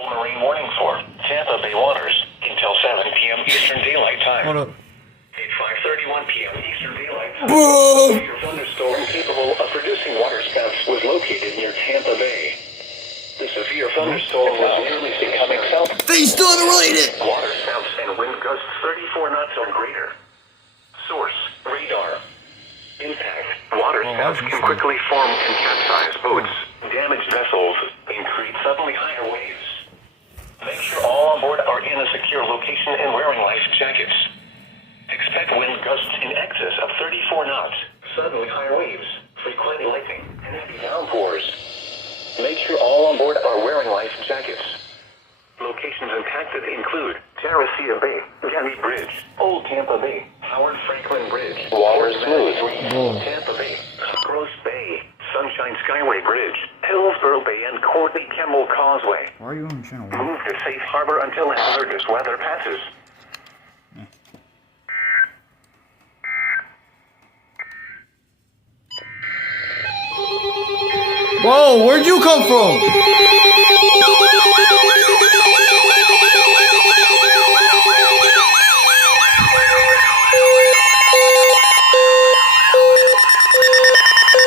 Marine warning for Tampa Bay waters until 7 p.m. Eastern Daylight Time. Hold up. At 5:31 p.m. Eastern Daylight Time, Whoa! a thunderstorm capable of producing waterspouts was located near Tampa Bay. The severe thunderstorm was nearly becoming south. They still haven't related. Waterspouts and wind gusts 34 knots or greater. Source: radar. Impact: waterspouts can quickly form and capsize boats, damage vessels, and create suddenly higher waves. Make sure all on board are in a secure location and wearing life jackets. Expect wind gusts in excess of 34 knots, suddenly higher waves, frequent lightning, and heavy downpours. Make sure all on board are wearing life jackets. Locations impacted include Terracea Bay, Gary Bridge, Old Tampa Bay, Howard Franklin Bridge, Water Smooth, Tampa Bay, Gross Bay, Sunshine Skyway Bridge, Hillsborough Bay, and Courtney Kemmel Causeway. Why are you on channel 1? Move to safe harbor until hazardous weather passes. Whoa, where'd you come from?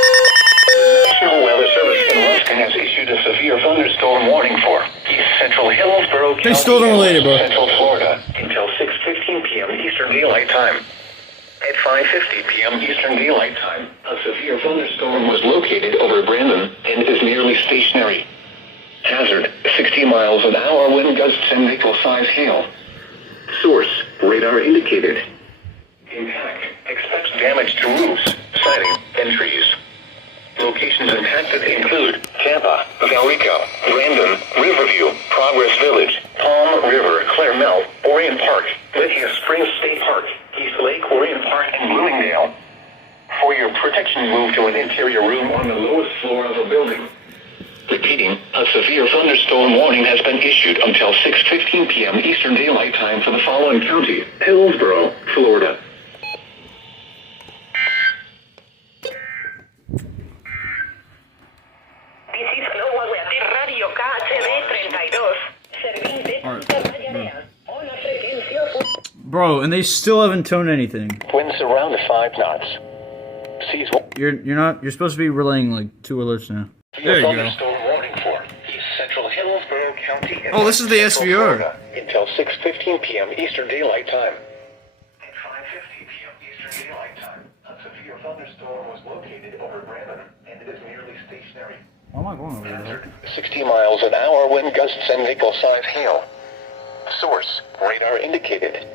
National Weather Service in Ruskin has issued a severe thunderstorm warning for East Central Hillsborough County, They still don't relate it, bro. Central Florida until 6:15 p.m. Eastern Daylight Time. At 5:50 p.m. Eastern Daylight Time, a severe thunderstorm was located over Brandon and is nearly stationary. Hazard: 60 miles an hour wind gusts and nickel-size hail. Source: radar indicated. Impact: expects damage to roofs, siding, and trees. Locations impacted include Tampa, Valrico, Brandon, Riverview, Progress Village, Palm River, Claremont, Orient Park, Lithia Springs State Park, East Lake, Orient Park, and Bloomingdale. For your protection, move to an interior room on the lowest floor of a building. Repeating, a severe thunderstorm warning has been issued until 6:15 p.m. Eastern Daylight Time for the following county: Hillsborough, Florida. Bro, and they still haven't toned anything. Winds around 5 knots. Seas You're supposed to be relaying like 2 alerts now. There you go. thunderstorm warning for East Central Hillsborough County. Oh, this is the SVR. Until 6:15 p.m. Eastern Daylight Time. At 5:50 p.m. Eastern Daylight Time, a severe thunderstorm was located over Brandon, and it is nearly stationary. Why am I going over there? 60 miles an hour wind gusts and nickel-size hail. Source: radar indicated.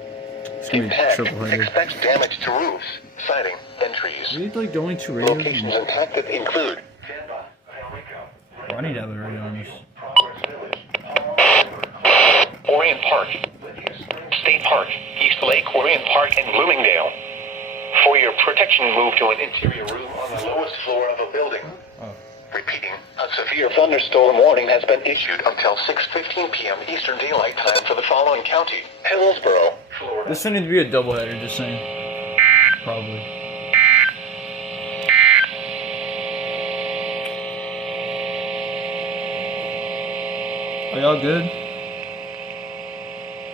It's gonna be Impact: triple-headed. expects damage to roofs, siding, and trees. Are these like the only 2 radios? Locations impacted include Tampa, Valrico, Oh, I need to have the radio on this. Progress Village, Orient Park, State Park, East Lake, Orient Park, and Bloomingdale. For your protection, move to an interior room on the lowest floor of a building. Oh. Repeating, a severe thunderstorm warning has been issued until 6:15 p.m. Eastern Daylight Time for the following county: Hillsborough, Florida. This needs to be a doubleheader, just saying. Probably. Are y'all good?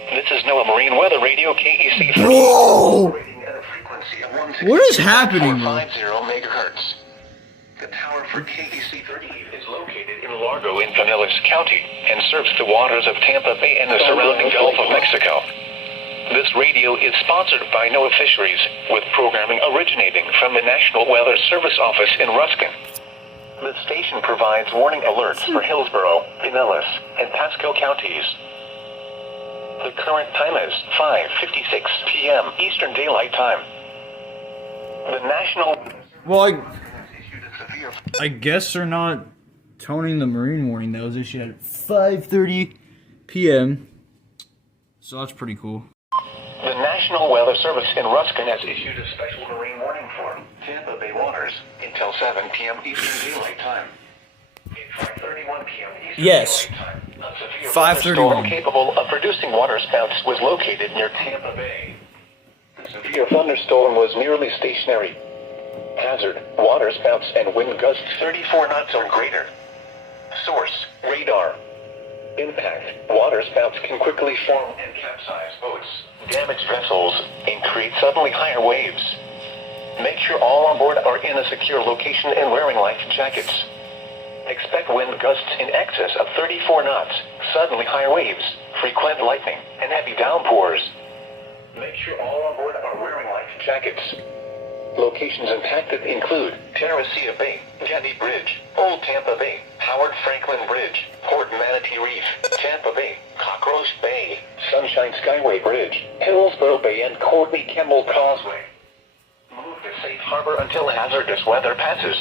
This is NOAA Marine Weather Radio, KEC. Whoa! Operating at a frequency of What is happening, bro? 160 megahertz. The tower for KEC 30 is located in Largo in Pinellas County and serves the waters of Tampa Bay and the surrounding Gulf of Mexico. This radio is sponsored by NOAA Fisheries, with programming originating from the National Weather Service office in Ruskin. The station provides warning alerts for Hillsborough, Pinellas, and Pasco counties. The current time is 5:56 p.m. Eastern Daylight Time. The National... Well, I guess they're not toning the marine warning that was issued at 5:30 p.m. So that's pretty cool. The National Weather Service in Ruskin has issued a special marine warning for Tampa Bay waters until 7 p.m. Eastern Daylight Time. At 5:31 p.m. Eastern Yes. Daylight Time, a severe 5:31. thunderstorm capable of producing waterspouts was located near Tampa Bay. The severe thunderstorm was nearly stationary. Hazard: waterspouts and wind gusts 34 knots or greater. Source: radar. Impact. Water spouts can quickly form and capsize boats. Damaged vessels and create suddenly higher waves. Make sure all on board are in a secure location and wearing life jackets. Expect wind gusts in excess of 34 knots, suddenly higher waves, frequent lightning, and heavy downpours. Make sure all on board are wearing life jackets. Locations impacted include Terracea Bay, Getty Bridge, Old Tampa Bay, Howard Franklin Bridge, Port Manatee Reef, Tampa Bay, Cockroach Bay, Sunshine Skyway Bridge, Hillsborough Bay, and Courtney Kemmel Causeway. Move to safe harbor until hazardous weather passes.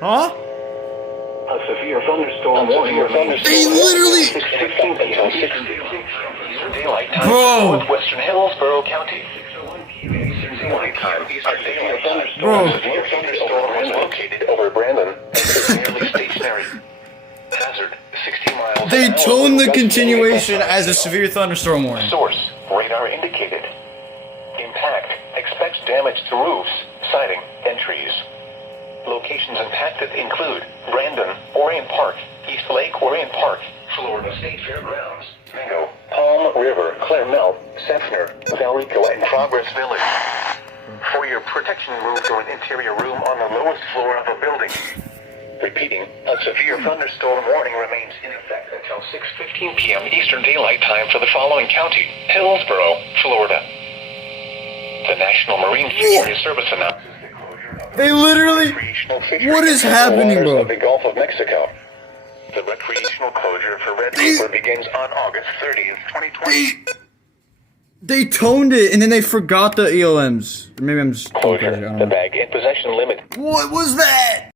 Huh? A severe thunderstorm warning remains. They literally... 16 p.m. Daylight time. Bro. Northwestern Hillsborough County. 6:01 p.m. Eastern Daylight Time. A severe thunderstorm was located over Brandon and is nearly stationary. Hazard 60 miles. They toned the continuation as a severe thunderstorm warning. Source radar indicated. Impact expects damage to roofs, siding, and trees. Locations impacted include Brandon, Orient Park, East Lake Orient Park, Florida State Fairgrounds, Mingo, Palm River, Claremont, Sefner, Valrico, and Progress Village. For your protection, move to an interior room on the lowest floor of a building. Repeating, a severe thunderstorm warning remains in effect until 6:15 p.m. Eastern Daylight Time for the following county: Hillsborough, Florida. The National Marine Fisheries Service announces the closure of They literally... recreational fishing What is in the happening, waters bro? of the Gulf of Mexico. The recreational closure for red grouper begins on August 30th, 2020. They toned it and then they forgot the ELMs. Or maybe I'm just... Closure. The bag and possession limit. What was that?